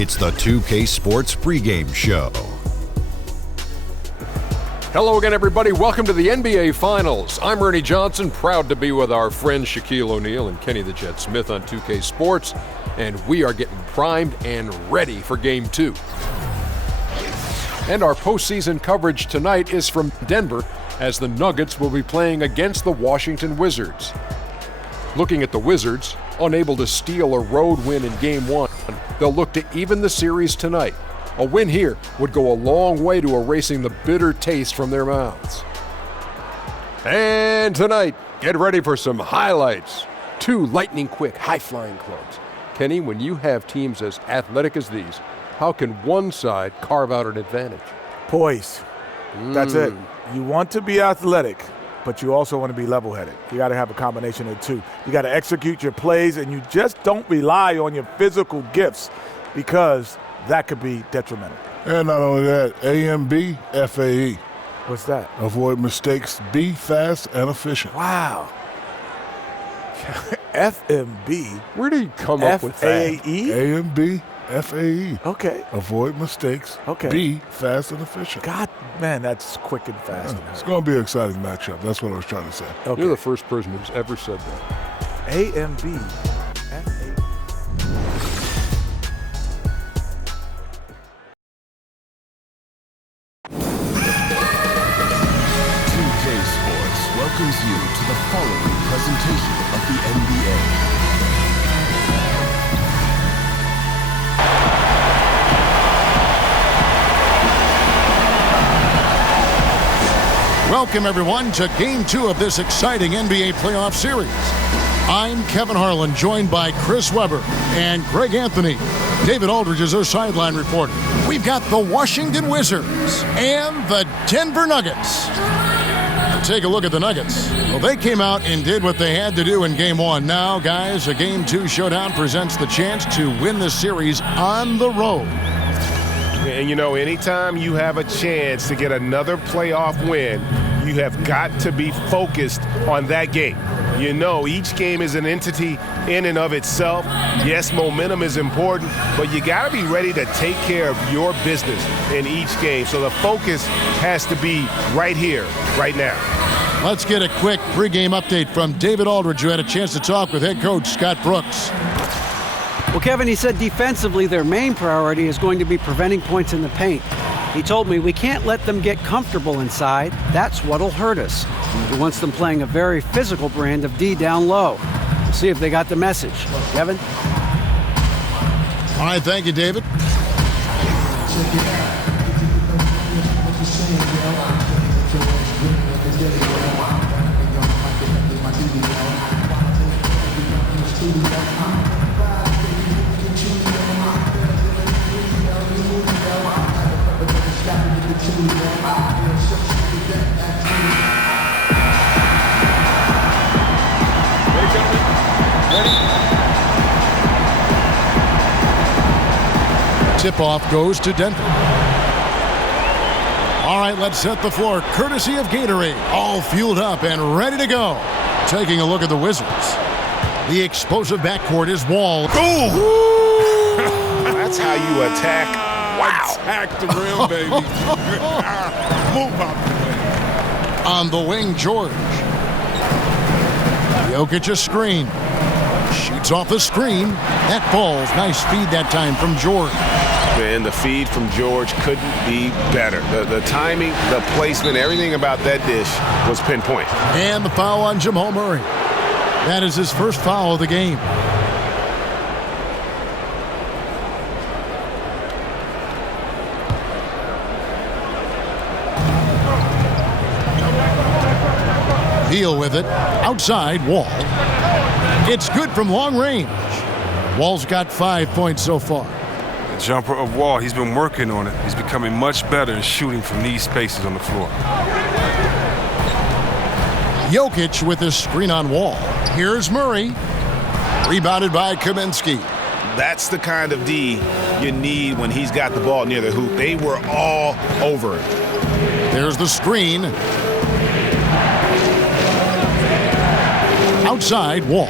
It's the 2K Sports pregame show. Hello again, everybody. Welcome to the NBA Finals. I'm Ernie Johnson, proud to be with our friends Shaquille O'Neal and Kenny the Jet Smith on 2K Sports, and we are getting primed and ready for Game 2. And our postseason coverage tonight is from Denver, as the Nuggets will be playing against the Washington Wizards. Looking at the Wizards, unable to steal a road win in Game 1, they'll look to even the series tonight. A win here would go a long way to erasing the bitter taste from their mouths. And tonight, get ready for some highlights. 2 lightning-quick, high-flying clubs. Kenny, when you have teams as athletic as these, how can one side carve out an advantage? Poise. That's it. You want to be athletic, but you also want to be level-headed. You got to have a combination of the two. You got to execute your plays, and you just don't rely on your physical gifts, because that could be detrimental. And not only that, A&B, FAE. What's that? Avoid mistakes, be fast and efficient. Wow. FMB. Where do you come up with that? FAE? A&B, FAE. Okay. Avoid mistakes, be fast and efficient. God, man, that's quick and fast. Yeah, it's going to be an exciting matchup. That's what I was trying to say. Okay. You're the first person who's ever said that. A&B, FAE. 2K Sports welcomes you to the following presentation of the NBA. Welcome, everyone, to Game 2 of this exciting NBA playoff series. I'm Kevin Harlan, joined by Chris Webber and Greg Anthony. David Aldridge is our sideline reporter. We've got the Washington Wizards and the Denver Nuggets. Take a look at the Nuggets. Well, they came out and did what they had to do in Game 1. Now, guys, a Game 2 showdown presents the chance to win the series on the road. And, you know, anytime you have a chance to get another playoff win, you have got to be focused on that game. You know, each game is an entity in and of itself. Yes, momentum is important, but you got to be ready to take care of your business in each game. So the focus has to be right here, right now. Let's get a quick pregame update from David Aldridge, who had a chance to talk with head coach Scott Brooks. Well, Kevin, he said defensively their main priority is going to be preventing points in the paint. He told me we can't let them get comfortable inside. That's what'll hurt us. He wants them playing a very physical brand of D down low. We'll see if they got the message. Kevin? All right, thank you, David. Tip-off goes to Denver. All right, let's set the floor. Courtesy of Gatorade. All fueled up and ready to go. Taking a look at the Wizards. The explosive backcourt is Wall. Boom! That's how you attack. Wow. Attack the rim, baby. Move out the way. On the wing, George. Jokic a screen. Shoots off the screen. That falls. Nice feed that time from George. And the feed from George couldn't be better. The timing, the placement, everything about that dish was pinpoint. And the foul on Jamal Murray. That is his first foul of the game. Deal with it. Outside, Wall. It's good from long range. Wall's got 5 points so far. The jumper of Wall, he's been working on it. He's becoming much better in shooting from these spaces on the floor. Jokic with his screen on Wall. Here's Murray. Rebounded by Kaminsky. That's the kind of D you need when he's got the ball near the hoop. They were all over it. There's the screen. Outside, Wall.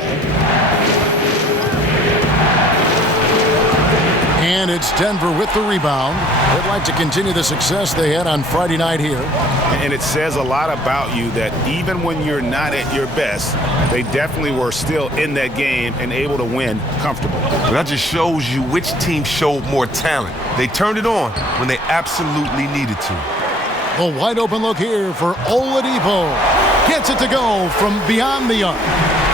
And it's Denver with the rebound. They'd like to continue the success they had on Friday night here. And it says a lot about you that even when you're not at your best, they definitely were still in that game and able to win comfortable. But that just shows you which team showed more talent. They turned it on when they absolutely needed to. A wide open look here for Oladipo. Gets it to go from beyond the arc.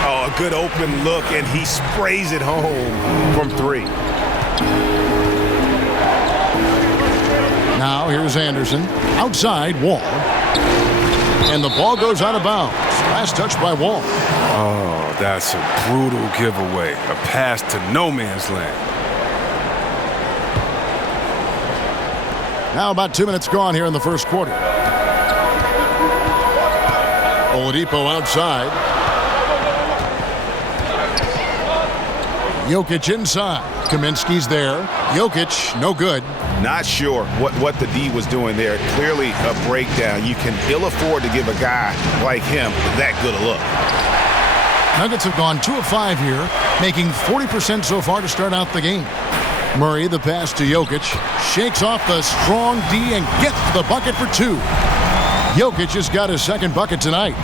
Oh, a good open look, and he sprays it home from 3. Now here's Anderson. Outside, Wall. And the ball goes out of bounds. Last touch by Wall. Oh, that's a brutal giveaway. A pass to no man's land. Now about 2 minutes gone here in the first quarter. Oladipo outside. Jokic inside. Kaminsky's there. Jokic, no good. Not sure what the D was doing there. Clearly a breakdown. You can ill afford to give a guy like him that good a look. Nuggets have gone 2 of 5 here, making 40% so far to start out the game. Murray, the pass to Jokic, shakes off the strong D and gets the bucket for 2. Jokic has got his second bucket tonight.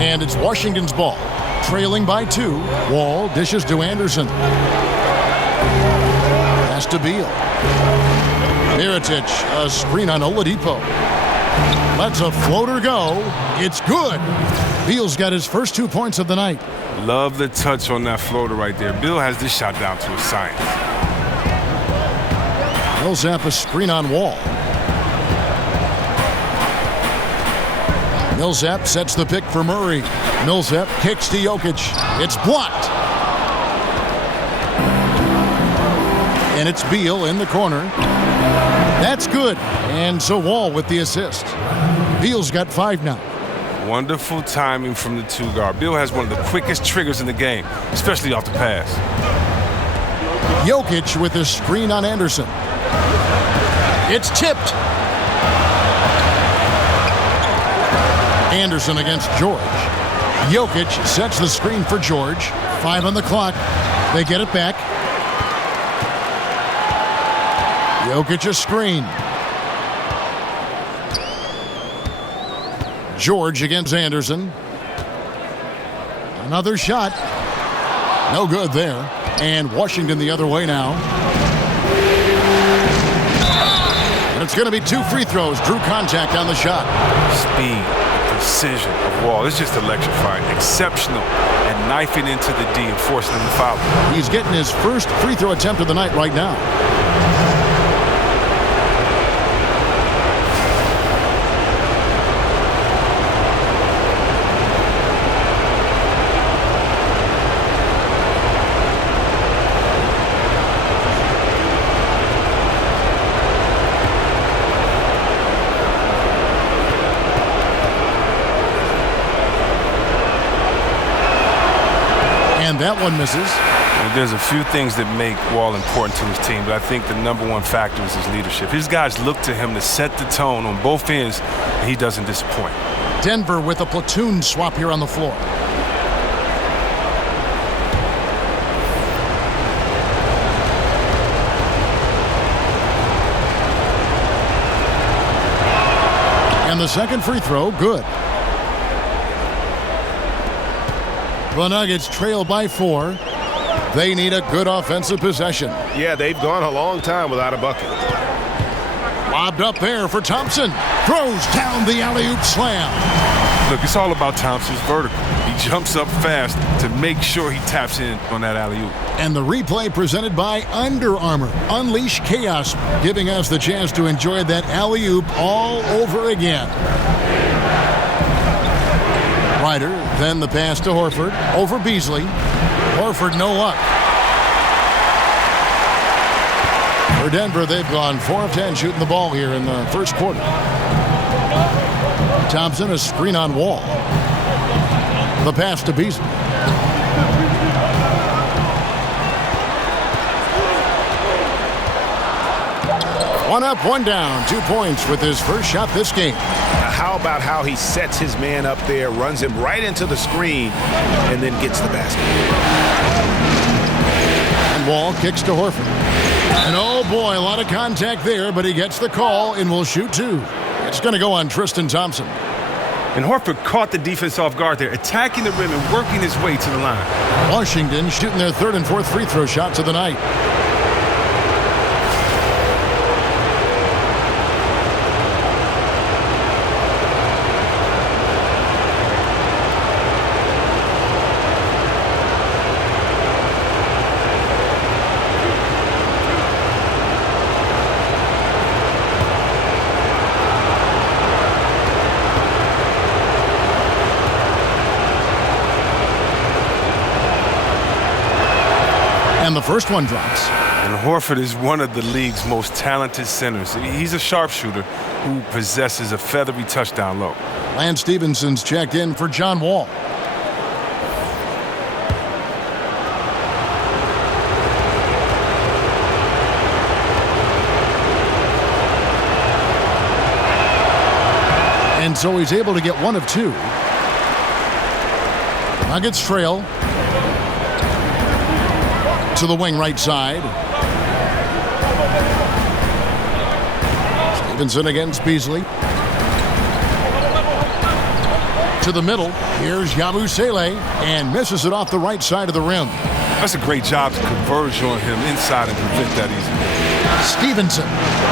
And it's Washington's ball. Trailing by 2. Wall dishes to Anderson. Pass to Beal. Mirotic, a screen on Oladipo. Lets a floater go. It's good. Beal's got his first 2 points of the night. Love the touch on that floater right there. Bill has this shot down to a science. Millsap a screen on Wall. Millsap sets the pick for Murray. Millsap kicks to Jokic. It's blocked. And it's Beal in the corner. That's good. And so Wall with the assist. Beal's got 5 now. Wonderful timing from the 2 guard. Bill has one of the quickest triggers in the game, especially off the pass. Jokic with a screen on Anderson. It's tipped. Anderson against George. Jokic sets the screen for George. 5 on the clock. They get it back. Jokic a screen. George against Anderson. Another shot. No good there. And Washington the other way now. And it's going to be 2 free throws. Drew contact on the shot. Speed, precision of Wall. It's just electrifying. Exceptional at knifing into the D and forcing him to foul. He's getting his first free throw attempt of the night right now. That one misses. And there's a few things that make Wall important to his team, but I think the number one factor is his leadership. His guys look to him to set the tone on both ends, and he doesn't disappoint. Denver with a platoon swap here on the floor. And the second free throw, good. The Nuggets trail by 4. They need a good offensive possession. Yeah, they've gone a long time without a bucket. Lobbed up there for Thompson. Throws down the alley-oop slam. Look, it's all about Thompson's vertical. He jumps up fast to make sure he taps in on that alley-oop. And the replay presented by Under Armour. Unleash chaos, giving us the chance to enjoy that alley-oop all over again. Ryder, then the pass to Horford, over Beasley. Horford, no luck. For Denver, they've gone 4 of 10 shooting the ball here in the first quarter. Thompson, a screen on Wall. The pass to Beasley. One up, one down. 2 points with his first shot this game. How about how he sets his man up there, runs him right into the screen, and then gets the basket? Wall kicks to Horford. And oh boy, a lot of contact there, but he gets the call and will shoot two. It's going to go on Tristan Thompson. And Horford caught the defense off guard there, attacking the rim and working his way to the line. Washington shooting their third and fourth free throw shots of the night. And the first one drops. And Horford is one of the league's most talented centers. He's a sharpshooter who possesses a feathery touchdown low. Lance Stephenson's checked in for John Wall. And so he's able to get one of two. Nuggets trail. To the wing right side. Stevenson against Beasley. To the middle. Here's Yabusele and misses it off the right side of the rim. That's a great job to converge on him inside and prevent that easily. Stevenson,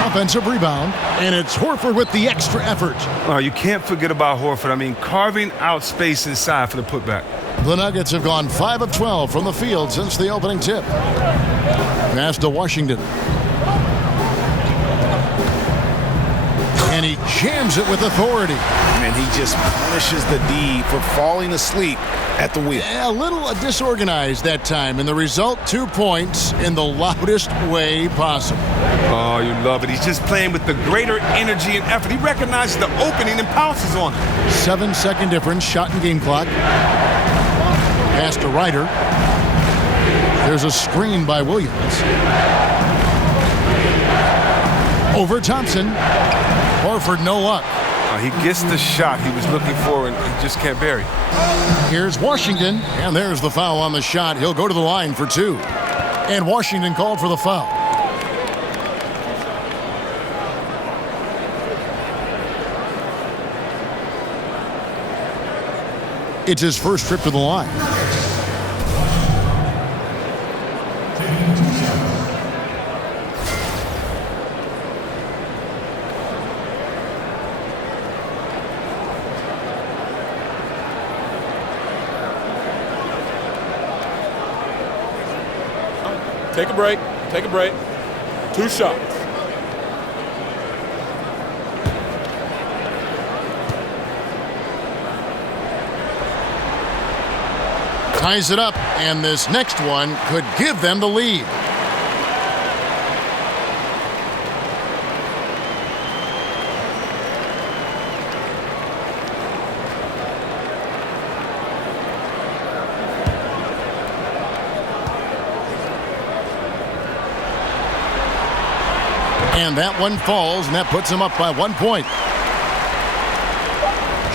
offensive rebound, and it's Horford with the extra effort. You can't forget about Horford. I mean, carving out space inside for the putback. The Nuggets have gone 5 of 12 from the field since the opening tip. Pass to Washington. And he jams it with authority. And he just punishes the D for falling asleep at the wheel. Yeah, a little disorganized that time, and the result, 2 points in the loudest way possible. Oh, you love it. He's just playing with the greater energy and effort. He recognizes the opening and pounces on it. 7-second difference, shot and game clock. Pass to Ryder. There's a screen by Williams. Over Thompson. Horford, no luck. He gets the shot he was looking for, and he just can't bury. Here's Washington, and there's the foul on the shot. He'll go to the line for two. And Washington called for the foul. It's his first trip to the line. Take a break. Take a break. 2 shots. Ties it up, and this next one could give them the lead. And that one falls, and that puts him up by 1 point.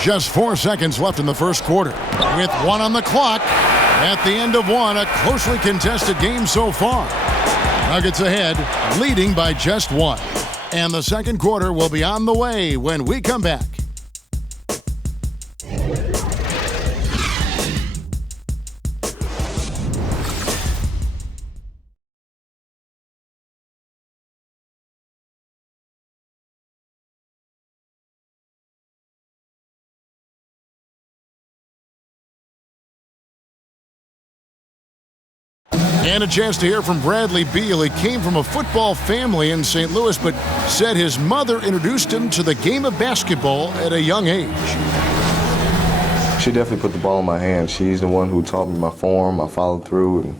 Just 4 seconds left in the first quarter. With 1 on the clock, at the end of 1, a closely contested game so far. Nuggets ahead, leading by just 1. And the second quarter will be on the way when we come back. And a chance to hear from Bradley Beal. He came from a football family in St. Louis, but said his mother introduced him to the game of basketball at a young age. She definitely put the ball in my hand. She's the one who taught me my form, I followed through,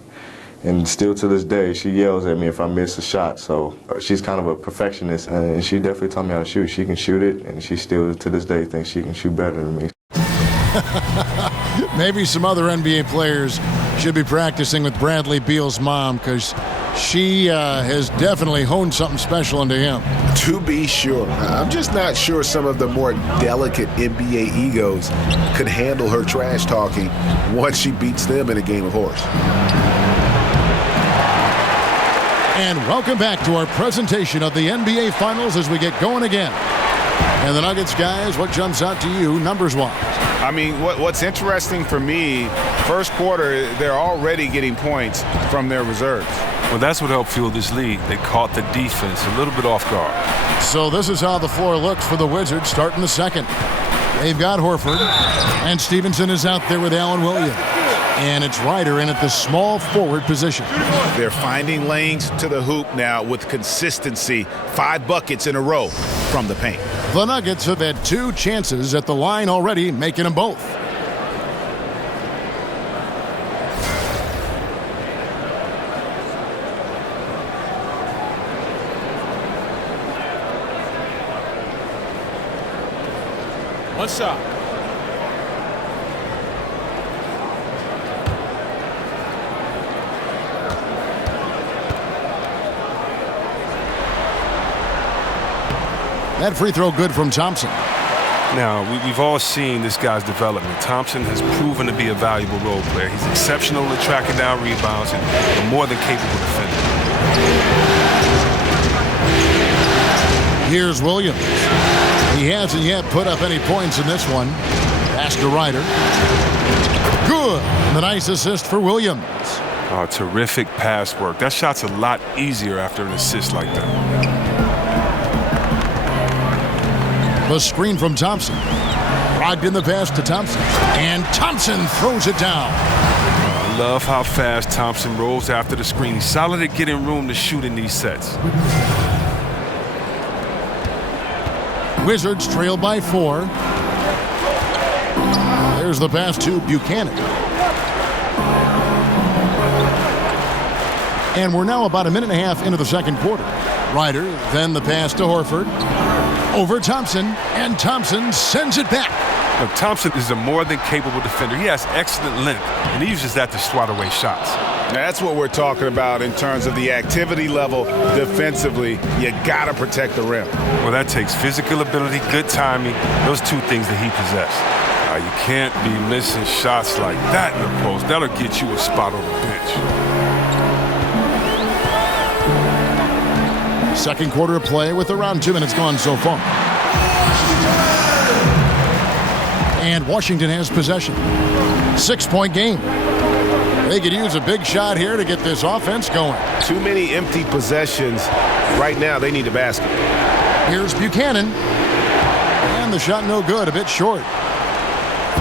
and still to this day, she yells at me if I miss a shot. So she's kind of a perfectionist, and she definitely taught me how to shoot. She can shoot it, and she still to this day thinks she can shoot better than me. Maybe some other NBA players should be practicing with Bradley Beal's mom, because she has definitely honed something special into him. To be sure. I'm just not sure some of the more delicate NBA egos could handle her trash talking once she beats them in a game of horse. And welcome back to our presentation of the NBA Finals as we get going again. And the Nuggets, guys, what jumps out to you numbers-wise? I mean, what's interesting for me, first quarter, they're already getting points from their reserves. Well, that's what helped fuel this lead. They caught the defense a little bit off guard. So this is how the floor looks for the Wizards starting the second. They've got Horford, and Stevenson is out there with Allen Williams. And it's Ryder in at the small forward position. They're finding lanes to the hoop now with consistency. 5 buckets in a row from the paint. The Nuggets have had 2 chances at the line already, making them both. One shot. That free throw good from Thompson. Now, we've all seen this guy's development. Thompson has proven to be a valuable role player. He's exceptional at tracking down rebounds and a more than capable defender. Here's Williams. He hasn't yet put up any points in this one. Pass to Ryder. Good. The nice assist for Williams. Oh, terrific pass work. That shot's a lot easier after an assist like that. The screen from Thompson. Rogged in the pass to Thompson. And Thompson throws it down. I love how fast Thompson rolls after the screen. He's solid at getting room to shoot in these sets. Wizards trail by 4. There's the pass to Buchanan. And we're now about a minute and a half into the second quarter. Ryder, then the pass to Horford. Over Thompson, and Thompson sends it back. Look, Thompson is a more than capable defender. He has excellent length, and he uses that to swat away shots. That's what we're talking about in terms of the activity level defensively. You got to protect the rim. Well, that takes physical ability, good timing, those 2 things that he possesses. You can't be missing shots like that in the post. That'll get you a spot on the bench. Second quarter of play with around 2 minutes gone so far. And Washington has possession. 6-point game. They could use a big shot here to get this offense going. Too many empty possessions. Right now, they need a basket. Here's Buchanan. And the shot no good, a bit short.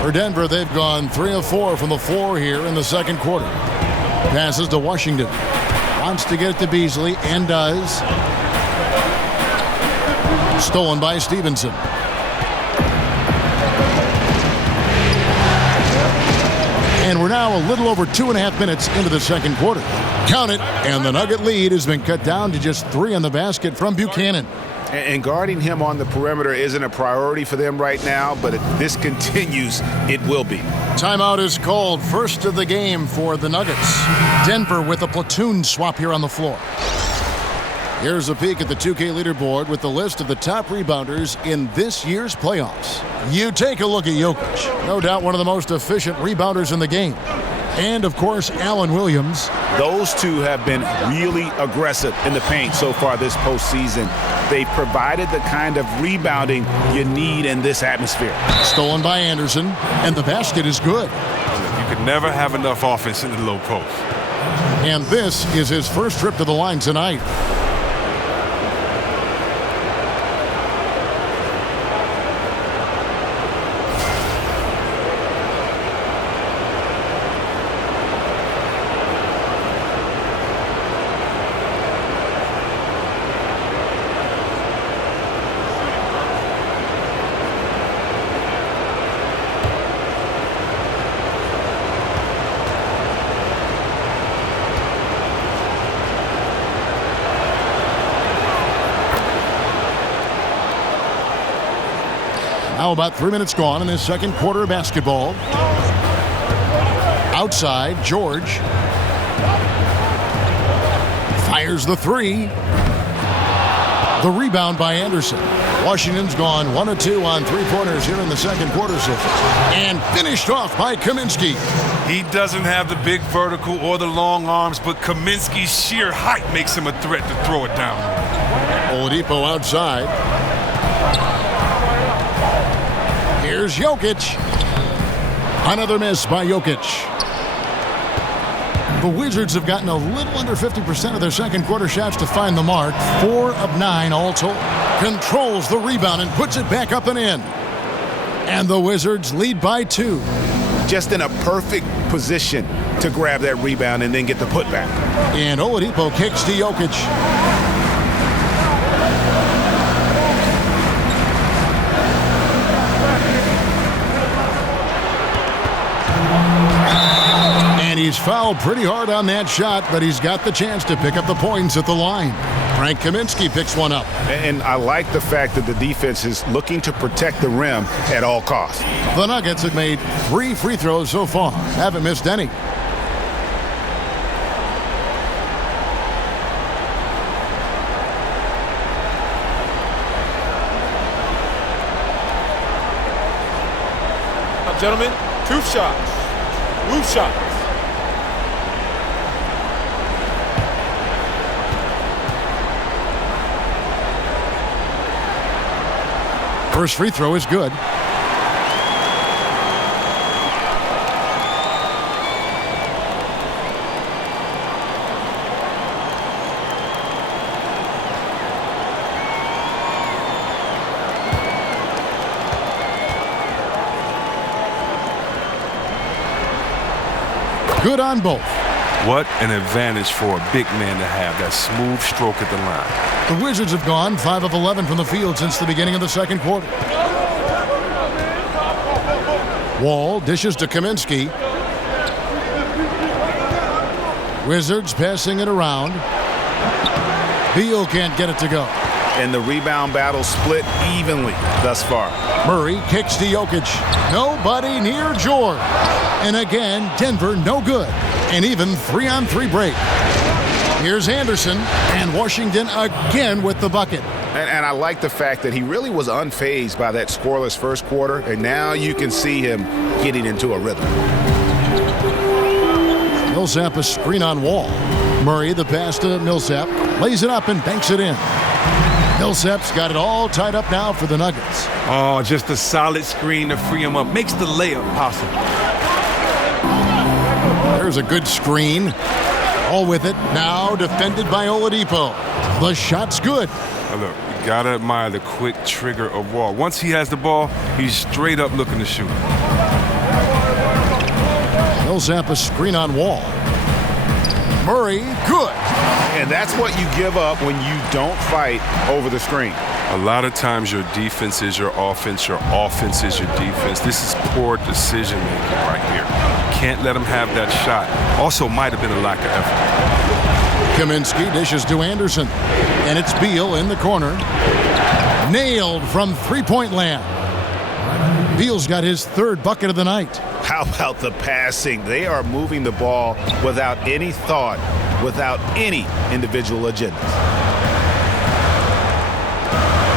For Denver, they've gone 3 of 4 from the floor here in the second quarter. Passes to Washington. Wants to get it to Beasley, and does. Stolen by Stevenson. And we're now a little over 2.5 minutes into the second quarter. Count it, and the Nugget lead has been cut down to just 3 on the basket from Buchanan. And guarding him on the perimeter isn't a priority for them right now, but if this continues, it will be. Timeout is called. First of the game for the Nuggets. Denver with a platoon swap here on the floor. Here's a peek at the 2K leaderboard with the list of the top rebounders in this year's playoffs. You take a look at Jokic. No doubt one of the most efficient rebounders in the game. And, of course, Allen Williams. Those 2 have been really aggressive in the paint so far this postseason. They've provided the kind of rebounding you need in this atmosphere. Stolen by Anderson, and the basket is good. You could never have enough offense in the low post. And this is his first trip to the line tonight. Now about 3 minutes gone in this second quarter of basketball. Outside, George fires the 3. The rebound by Anderson. Washington's gone 1 of 2 on three-pointers here in the second quarter so far. And finished off by Kaminsky. He doesn't have the big vertical or the long arms, but Kaminsky's sheer height makes him a threat to throw it down. Oladipo outside. Here's Jokic. Another miss by Jokic. The Wizards have gotten a little under 50% of their second quarter shots to find the mark. 4 of 9 all told. Controls the rebound and puts it back up and in. And the Wizards lead by 2. Just in a perfect position to grab that rebound and then get the putback. And Oladipo kicks to Jokic. And he's fouled pretty hard on that shot, but he's got the chance to pick up the points at the line. Frank Kaminsky picks one up. And I like the fact that the defense is looking to protect the rim at all costs. The Nuggets have made 3 free throws so far. Haven't missed any. Gentlemen, 2 shots. Move shots. First free throw is good. Good on both. What an advantage for a big man to have, that smooth stroke at the line. The Wizards have gone 5 of 11 from the field since the beginning of the second quarter. Wall dishes to Kaminsky. Wizards passing it around. Beal can't get it to go. And the rebound battle split evenly thus far. Murray kicks to Jokic. Nobody near George. And again, Denver no good. And even 3-on-3 break. Here's Anderson, and Washington again with the bucket. And I like the fact that he really was unfazed by that scoreless first quarter, and now you can see him getting into a rhythm. Millsap a screen on Wall. Murray the pass to Millsap, lays it up and banks it in. Millsap's got it all tied up now for the Nuggets. Oh, just a solid screen to free him up. Makes the layup possible. There's a good screen. All with it. Now defended by Oladipo. The shot's good. Now look, you gotta admire the quick trigger of Wall. Once he has the ball, he's straight up looking to shoot. Millsap a screen on Wall. Murray, good. And that's what you give up when you don't fight over the screen. A lot of times your defense is your offense is your defense. This is poor decision making right here. Can't let him have that shot. Also might have been a lack of effort. Kaminsky dishes to Anderson. And it's Beal in the corner. Nailed from three-point land. Beal's got his 3rd bucket of the night. How about the passing? They are moving the ball without any thought, without any individual agendas.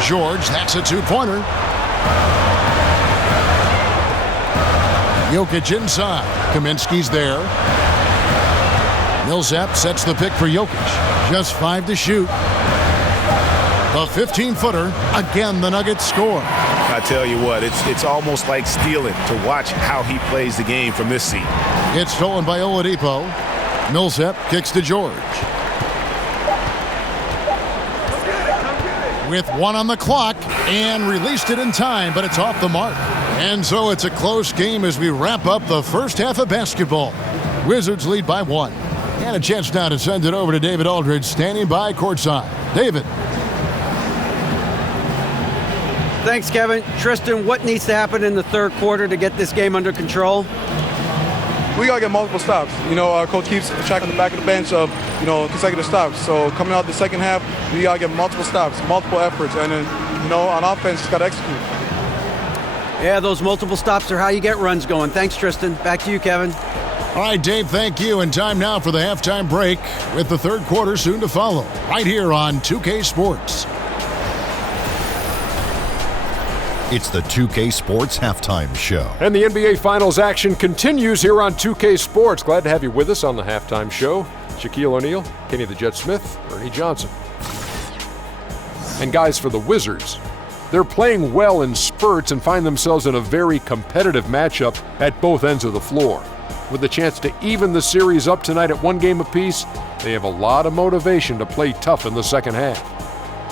George, that's a 2-pointer. Jokic inside. Kaminsky's there. Millsap sets the pick for Jokic. Just 5 to shoot. The 15-footer. Again, the Nuggets score. I tell you what, it's almost like stealing to watch how he plays the game from this seat. It's stolen by Oladipo. Millsap kicks to George. With 1 on the clock and released it in time, but it's off the mark. And so it's a close game as we wrap up the first half of basketball. Wizards lead by 1. And a chance now to send it over to David Aldridge, standing by courtside. David. Thanks, Kevin. Tristan, what needs to happen in the third quarter to get this game under control? We got to get multiple stops. You know, our coach keeps track on the back of the bench of, consecutive stops. So coming out the second half, we got to get multiple stops, multiple efforts. And then, on offense, just got to execute. Yeah, those multiple stops are how you get runs going. Thanks, Tristan. Back to you, Kevin. All right, Dave, thank you. And time now for the halftime break with the third quarter soon to follow right here on 2K Sports. It's the 2K Sports Halftime Show. And the NBA Finals action continues here on 2K Sports. Glad to have you with us on the Halftime Show. Shaquille O'Neal, Kenny the Jet Smith, Ernie Johnson. And guys, for the Wizards, they're playing well in spurts and find themselves in a very competitive matchup at both ends of the floor. With the chance to even the series up tonight at 1 game apiece, they have a lot of motivation to play tough in the second half.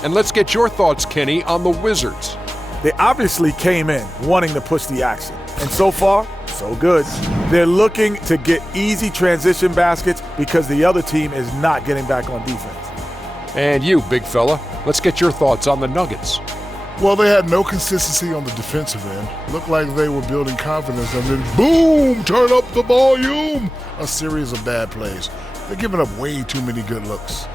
And let's get your thoughts, Kenny, on the Wizards. They obviously came in wanting to push the action. And so far, so good. They're looking to get easy transition baskets because the other team is not getting back on defense. And you, big fella, let's get your thoughts on the Nuggets. Well, they had no consistency on the defensive end. Looked like they were building confidence, and then boom, turn up the volume. A series of bad plays. They're giving up way too many good looks.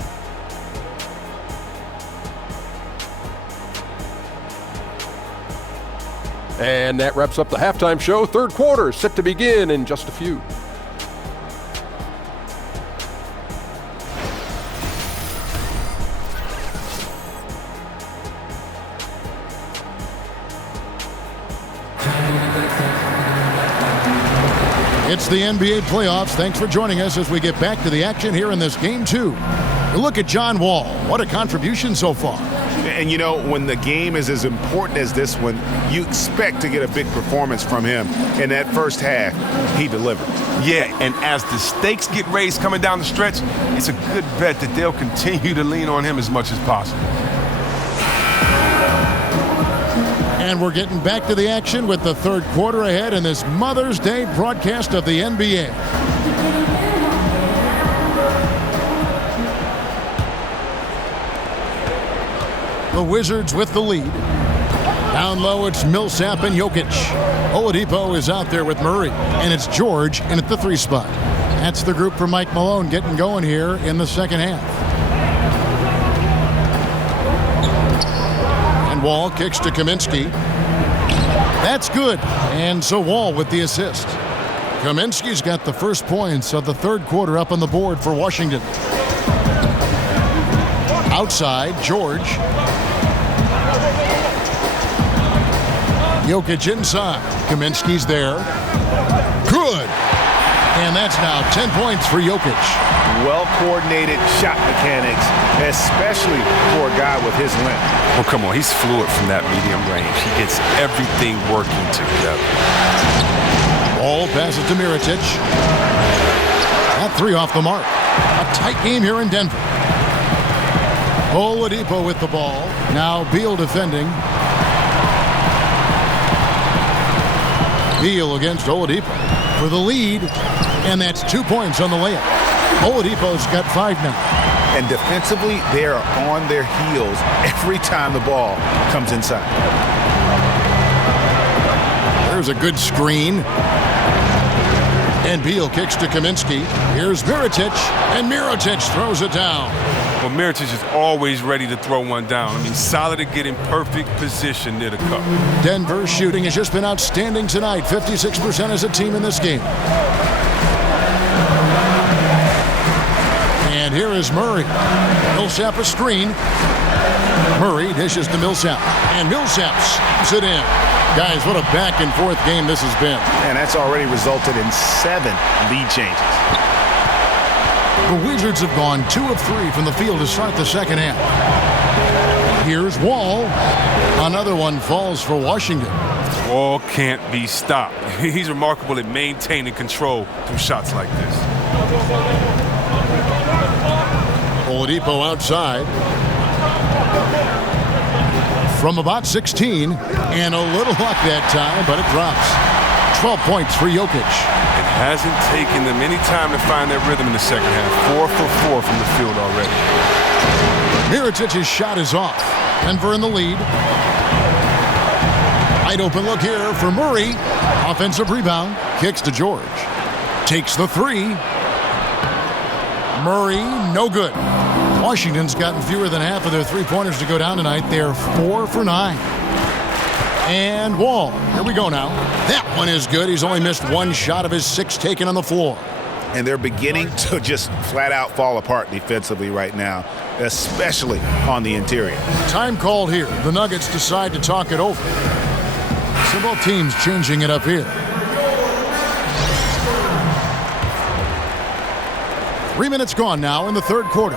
And that wraps up the halftime show. Third quarter is set to begin in just a few. It's the NBA playoffs. Thanks for joining us as we get back to the action here in this Game 2. Look at John Wall. What a contribution so far. And you know, when the game is as important as this one, you expect to get a big performance from him. In that first half, he delivered. Yeah, and as the stakes get raised coming down the stretch, it's a good bet that they'll continue to lean on him as much as possible. And we're getting back to the action with the third quarter ahead in this Mother's Day broadcast of the NBA. The Wizards with the lead. Down low, it's Millsap and Jokic. Oladipo is out there with Murray, and it's George in at the 3 spot. That's the group for Mike Malone getting going here in the second half. And Wall kicks to Kaminsky. That's good, and so Wall with the assist. Kaminsky's got the first points of the third quarter up on the board for Washington. Outside, George. Jokic inside. Kaminsky's there. Good. And that's now 10 points for Jokic. Well-coordinated shot mechanics, especially for a guy with his length. Well, come on, he's fluid from that medium range. He gets everything working together. Ball passes to Mirotic. That 3 off the mark. A tight game here in Denver. Oladipo with the ball. Now Beal defending. Beal against Oladipo for the lead, and that's 2 points on the layup. Oladipo's got 5 now. And defensively, they are on their heels every time the ball comes inside. There's a good screen. And Beal kicks to Kaminsky. Here's Mirotic, and Mirotic throws it down. Well, Mirotic is always ready to throw one down. I mean, solid to get in perfect position near the cup. Denver's shooting has just been outstanding tonight. 56% as a team in this game. And here is Murray. Millsap a screen. Murray dishes to Millsap. And Millsap slams it in. Guys, what a back-and-forth game this has been. And that's already resulted in 7 lead changes. The Wizards have gone 2 of 3 from the field to start the second half. Here's Wall. Another one falls for Washington. Wall can't be stopped. He's remarkable at maintaining control through shots like this. Oladipo outside. From about 16, and a little luck that time, but it drops. 12 points for Jokic. It hasn't taken them any time to find their rhythm in the second half. 4 for 4 from the field already. Mirotic's shot is off. Denver in the lead. Wide open look here for Murray. Offensive rebound. Kicks to George. Takes the 3. Murray, no good. Washington's gotten fewer than half of their 3-pointers to go down tonight. They're 4 for 9. And Wall. Here we go now. That one is good. He's only missed 1 shot of his 6 taken on the floor. And they're beginning to just flat out fall apart defensively right now, especially on the interior. Time called here. The Nuggets decide to talk it over. So both teams changing it up here. 3 minutes gone now in the third quarter.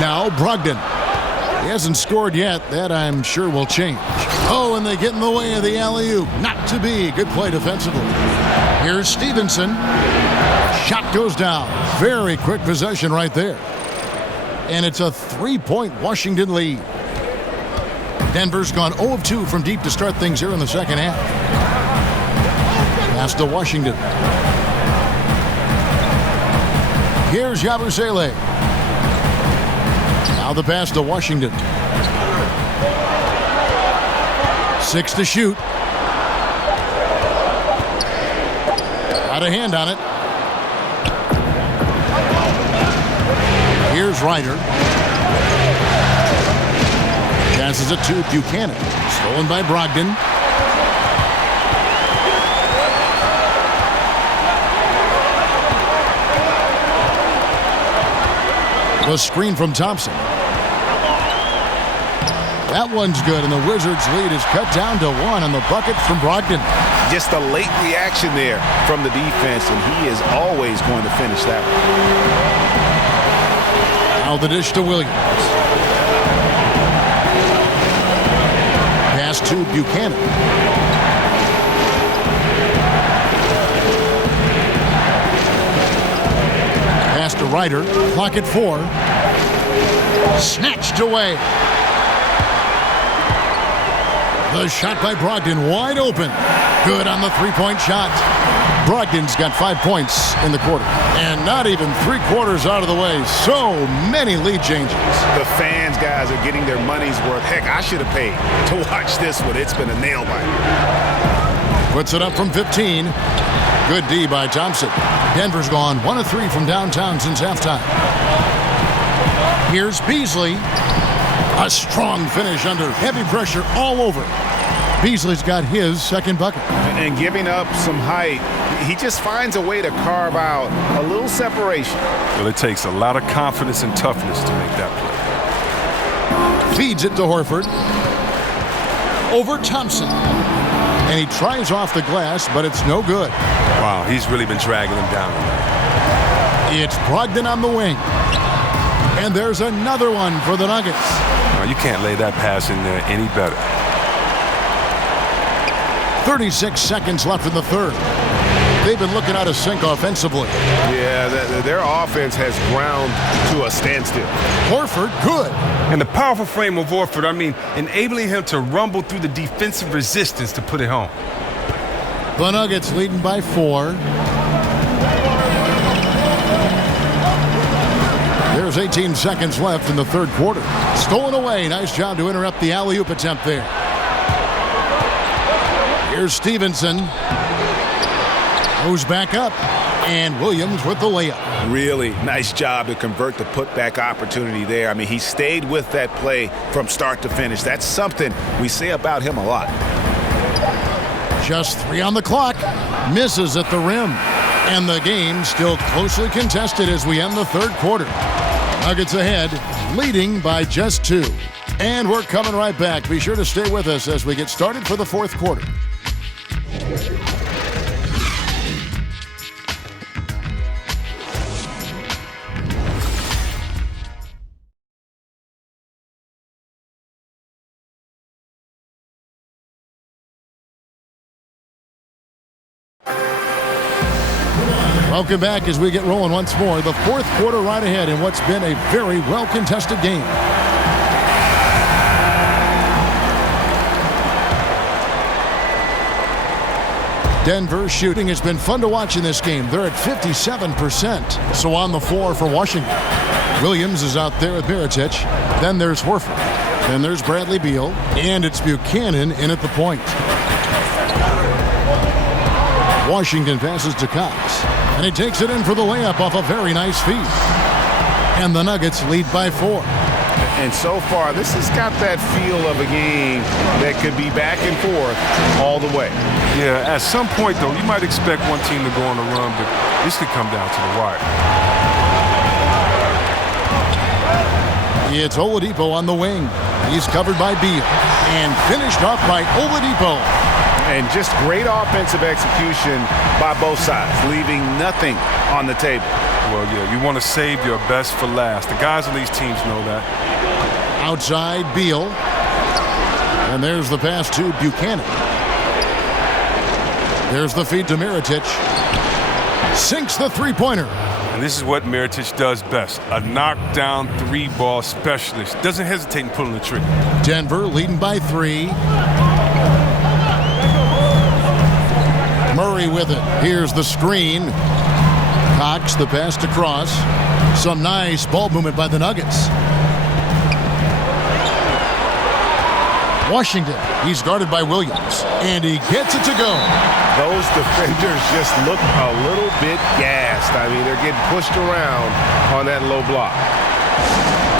Now Brogdon. He hasn't scored yet. That I'm sure will change. Oh, and they get in the way of the alley-oop. Not to be. Good play defensively. Here's Stevenson. Shot goes down. Very quick possession right there. And it's a 3-point Washington lead. Denver's gone 0 of 2 from deep to start things here in the second half. Pass to Washington. Here's Yabusele. Now the pass to Washington. 6 to shoot. Got a hand on it. Here's Ryder. Passes it to Buchanan. Stolen by Brogdon. The screen from Thompson. That one's good, and the Wizards' lead is cut down to 1 on the bucket from Brogdon. Just a late reaction there from the defense, and he is always going to finish that one. Now the dish to Williams. Pass to Buchanan. Pass to Ryder. Clock at 4. Snatched away. The shot by Brogdon wide open. Good on the three-point shot. Brogdon's got 5 points in the quarter. And not even 3/4 out of the way. So many lead changes. The fans, guys, are getting their money's worth. Heck, I should have paid to watch this one. It's been a nail biter. Puts it up from 15. Good D by Thompson. Denver's gone 1 of 3 from downtown since halftime. Here's Beasley. A strong finish under heavy pressure all over. Beasley's got his second bucket. And giving up some height, he just finds a way to carve out a little separation. Well, it takes a lot of confidence and toughness to make that play. Feeds it to Horford. Over Thompson. And he tries off the glass, but it's no good. Wow, he's really been dragging him down. It's Brogdon on the wing. And there's another one for the Nuggets. Well, you can't lay that pass in there any better. 36 seconds left in the third. They've been looking out of sync offensively. Yeah, their offense has ground to a standstill. Horford, good. And the powerful frame of Horford, I mean, enabling him to rumble through the defensive resistance to put it home. The Nuggets leading by 4. There's 18 seconds left in the third quarter. Stolen away. Nice job to interrupt the alley-oop attempt there. Here's Stevenson. Goes back up. And Williams with the layup. Really nice job to convert the putback opportunity there. I mean, he stayed with that play from start to finish. That's something we say about him a lot. Just 3 on the clock. Misses at the rim. And the game still closely contested as we end the third quarter. Nuggets ahead, leading by just 2. And we're coming right back. Be sure to stay with us as we get started for the fourth quarter. Welcome back as we get rolling once more. The fourth quarter right ahead in what's been a very well-contested game. Denver shooting has been fun to watch in this game. They're at 57%. So on the floor for Washington. Williams is out there with Mirotic. Then there's Horford. Then there's Bradley Beal. And it's Buchanan in at the point. Washington passes to Cox. And he takes it in for the layup off a very nice feed. And the Nuggets lead by 4. And so far, this has got that feel of a game that could be back and forth all the way. Yeah, at some point, though, you might expect one team to go on a run, but this could come down to the wire. It's Oladipo on the wing. He's covered by Beal and finished off by Oladipo. And just great offensive execution by both sides, leaving nothing on the table. Well, yeah, you want to save your best for last. The guys on these teams know that. Outside Beal. And there's the pass to Buchanan. There's the feed to Mirotic. Sinks the three-pointer. And this is what Mirotic does best. A knockdown three-ball specialist. Doesn't hesitate in pulling the trigger. Denver leading by 3. Murray with it. Here's the screen. Cox, the pass to Cross. Some nice ball movement by the Nuggets. Washington. He's guarded by Williams. And he gets it to go. Those defenders just look a little bit gassed. I mean, they're getting pushed around on that low block.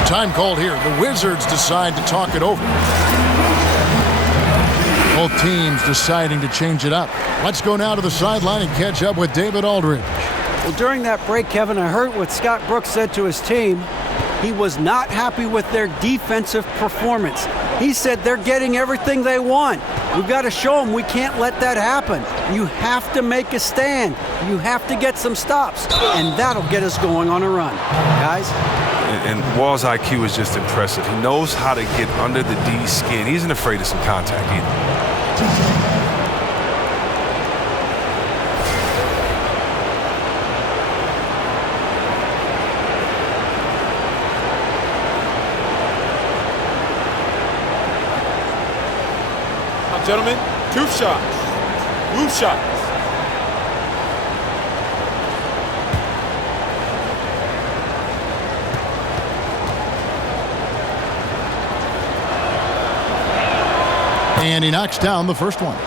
Time called here. The Wizards decide to talk it over. Both teams deciding to change it up. Let's go now to the sideline and catch up with David Aldridge. Well, during that break, Kevin, I heard what Scott Brooks said to his team. He was not happy with their defensive performance. He said they're getting everything they want. We've got to show them we can't let that happen. You have to make a stand. You have to get some stops, and that'll get us going on a run. Guys? And Wall's IQ is just impressive. He knows how to get under the D's skin. He isn't afraid of some contact either. Gentlemen, 2 shots. Move shots. And he knocks down the first one.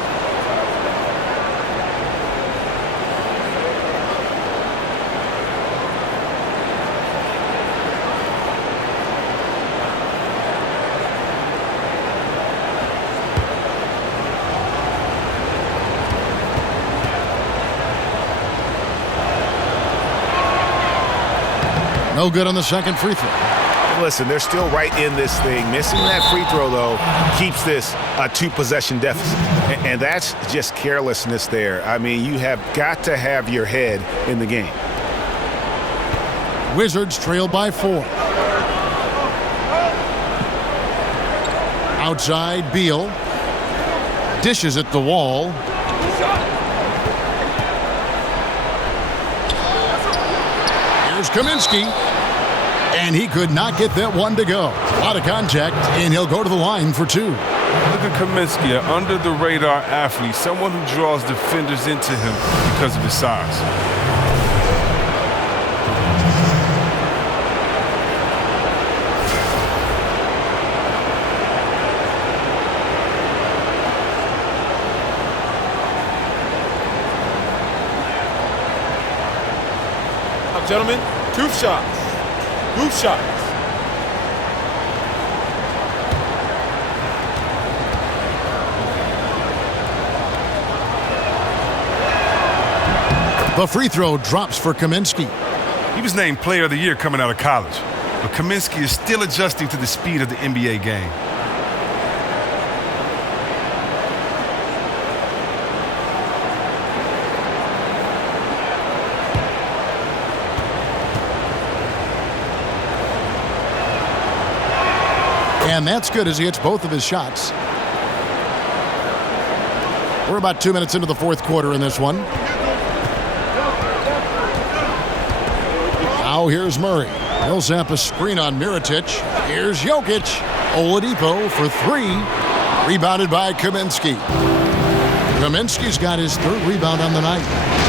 No good on the second free throw. Listen, they're still right in this thing. Missing that free throw, though, keeps this a 2-possession deficit. And that's just carelessness there. I mean, you have got to have your head in the game. Wizards trail by 4. Outside, Beal. Dishes at the wall. Here's Kaminsky. And he could not get that one to go. A lot of contact, and he'll go to the line for 2. Look at Kaminsky, an under-the-radar athlete, someone who draws defenders into him because of his size. Gentlemen, 2 shots. Move shots. The free throw drops for Kaminsky. He was named Player of the Year coming out of college, but Kaminsky is still adjusting to the speed of the NBA game. And that's good as he hits both of his shots. We're about 2 minutes into the fourth quarter in this one. Now here's Murray. Millsap a screen on Mirotic. Here's Jokic. Oladipo for 3. Rebounded by Kaminsky. Kaminsky's got his 3rd rebound on the night.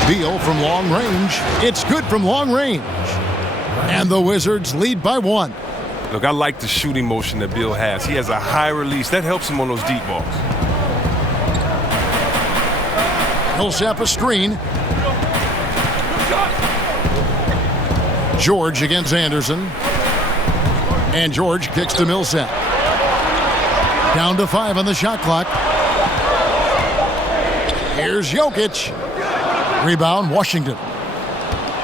Beal from long range. It's good from long range. And the Wizards lead by 1. Look, I like the shooting motion that Beal has. He has a high release. That helps him on those deep balls. Millsap a screen. George against Anderson. And George kicks to Millsap. Down to 5 on the shot clock. Here's Jokic. Rebound, Washington.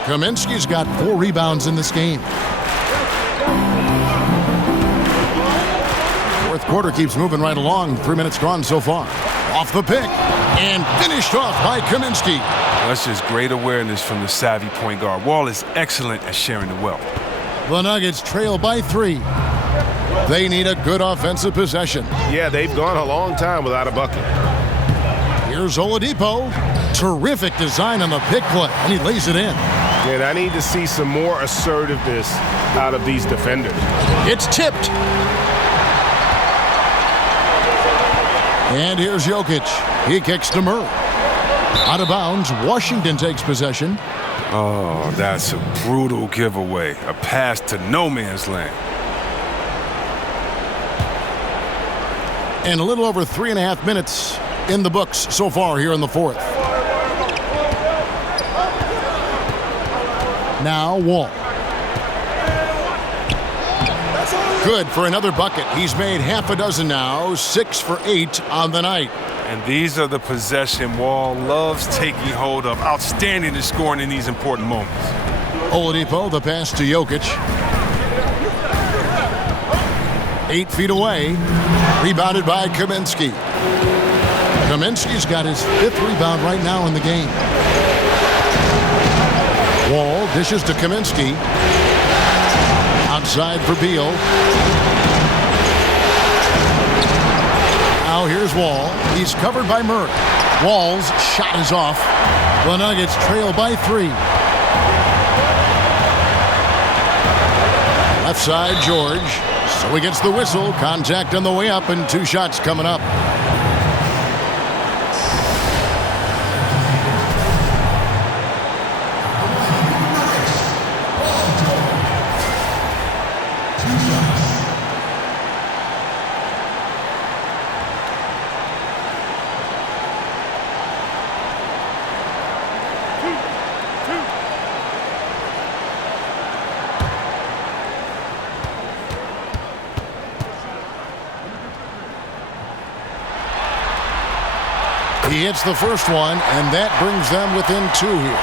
Kaminsky's got 4 rebounds in this game. Fourth quarter keeps moving right along. 3 minutes gone so far. Off the pick and finished off by Kaminsky. That's just great awareness from the savvy point guard. Wall is excellent at sharing the wealth. The Nuggets trail by 3. They need a good offensive possession. Yeah, they've gone a long time without a bucket. Here's Oladipo. Terrific design on the pick play, and he lays it in. And I need to see some more assertiveness out of these defenders. It's tipped. And here's Jokic. He kicks to Murray. Out of bounds, Washington takes possession. Oh, that's a brutal giveaway. A pass to no man's land. And a little over 3.5 minutes in the books so far here in the fourth. Now Wall. Good for another bucket. He's made half a dozen now, 6 for 8 on the night. And these are the possession Wall loves taking hold of. Outstanding at scoring in these important moments. Oladipo, the pass to Jokic. 8 feet away. Rebounded by Kaminsky. Kaminsky's got his 5th rebound right now in the game. Wall dishes to Kaminsky. Outside for Beal. Now here's Wall. He's covered by Murray. Wall's shot is off. The Nuggets trail by 3. Left side, George. So he gets the whistle. Contact on the way up, and 2 shots coming up. He hits the first one, and that brings them within 2 here.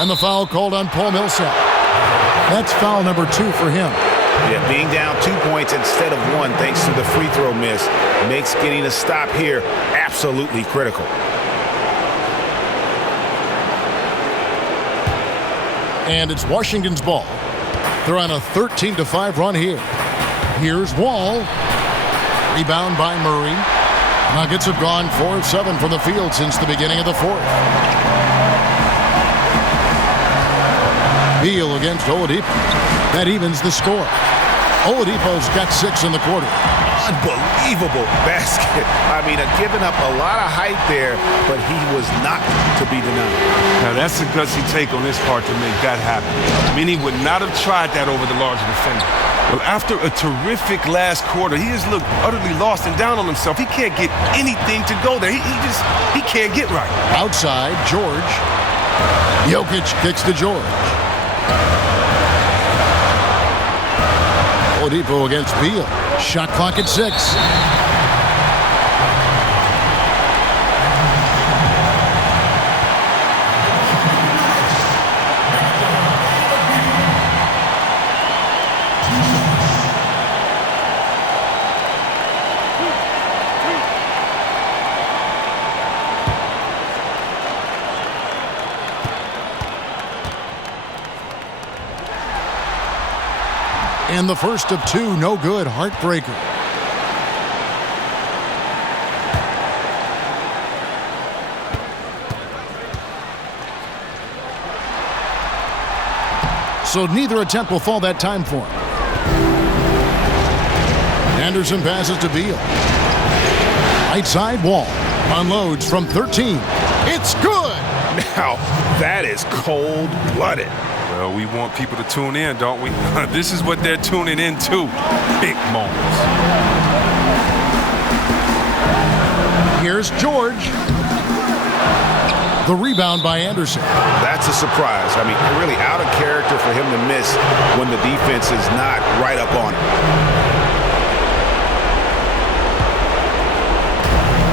And the foul called on Paul Millsap. That's foul number 2 for him. Yeah, being down 2 points instead of 1 thanks to the free throw miss makes getting a stop here absolutely critical. And it's Washington's ball. They're on a 13-5 run here. Here's Wall. Rebound by Murray. Nuggets have gone 4 of 7 from the field since the beginning of the fourth. Beal against Oladipo. That evens the score. Oladipo's got 6 in the quarter. Unbelievable basket. I mean, giving up a lot of height there, but he was not to be denied. Now, that's a gutsy take on his part to make that happen. Many would not have tried that over the larger defender. Well, after a terrific last quarter, he has looked utterly lost and down on himself. He can't get anything to go there. He can't get right. Outside, George. Jokic kicks to George. Oladipo against Beal. Shot clock at 6. And the first of 2, no good, heartbreaker. So neither attempt will fall that time for him. Anderson passes to Beal. Right side, Wall. Unloads from 13. It's good! Now, that is cold-blooded. Well, we want people to tune in, don't we? This is what they're tuning into. Big moments. Here's George. The rebound by Anderson. That's a surprise. I mean, really out of character for him to miss when the defense is not right up on him.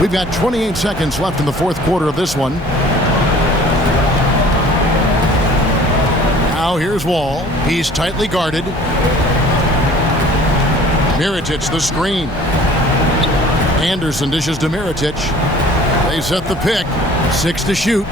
We've got 28 seconds left in the fourth quarter of this one. Now here's Wall. He's tightly guarded. Mirotic the screen. Anderson dishes to Mirotic. They set the pick. 6 to shoot.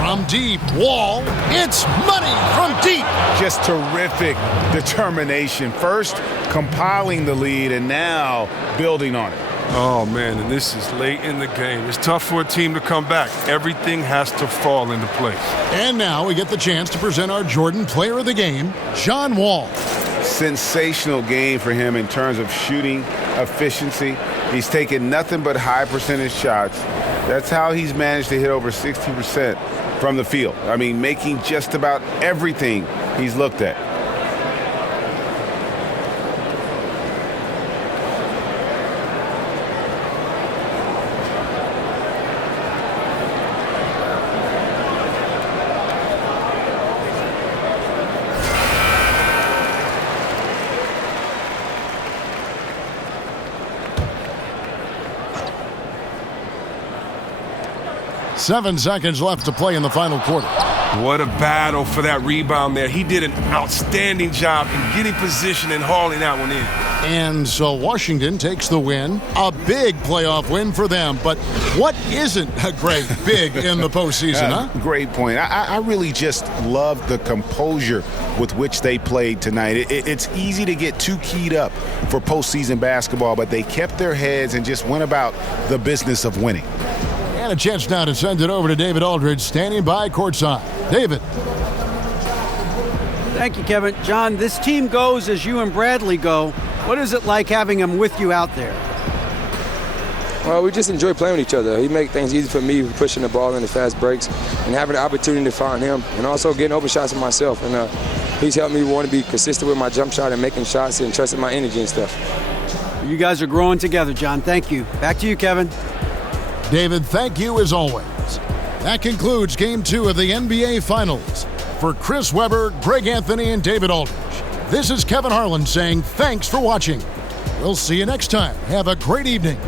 From deep. Wall. It's money from deep. Just terrific determination. First compiling the lead and now building on it. Oh, man, and this is late in the game. It's tough for a team to come back. Everything has to fall into place. And now we get the chance to present our Jordan Player of the Game, John Wall. Sensational game for him in terms of shooting efficiency. He's taken nothing but high percentage shots. That's how he's managed to hit over 60% from the field. I mean, making just about everything he's looked at. Seven seconds left to play in the final quarter. What a battle for that rebound there. He did an outstanding job in getting position and hauling that one in. And so Washington takes the win. A big playoff win for them. But what isn't a great big in the postseason, huh? Great point. I really just love the composure with which they played tonight. It's easy to get too keyed up for postseason basketball, but they kept their heads and just went about the business of winning. And a chance now to send it over to David Aldridge, standing by courtside. David. Thank you, Kevin. John, this team goes as you and Bradley go. What is it like having him with you out there? Well, we just enjoy playing with each other. He makes things easy for me, pushing the ball in the fast breaks and having the opportunity to find him and also getting open shots for myself. And he's helped me want to be consistent with my jump shot and making shots and trusting my energy and stuff. You guys are growing together, John. Thank you. Back to you, Kevin. David, thank you as always. That concludes Game 2 of the NBA Finals. For Chris Webber, Greg Anthony, and David Aldridge, this is Kevin Harlan saying thanks for watching. We'll see you next time. Have a great evening.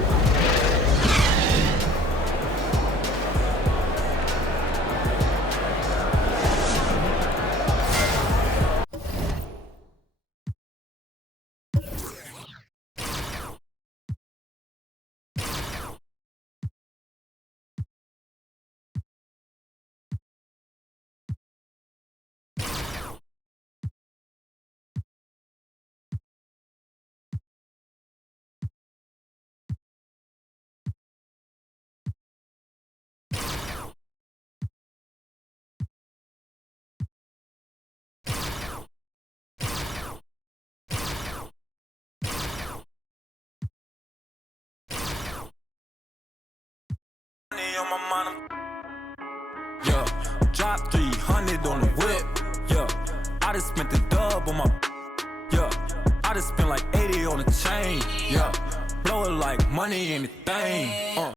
Yeah, drop 300 on the whip. Yeah, I just spent the dub on my. Yeah, I just spent like 80 on the chain. Yeah, blow it like money in the thing.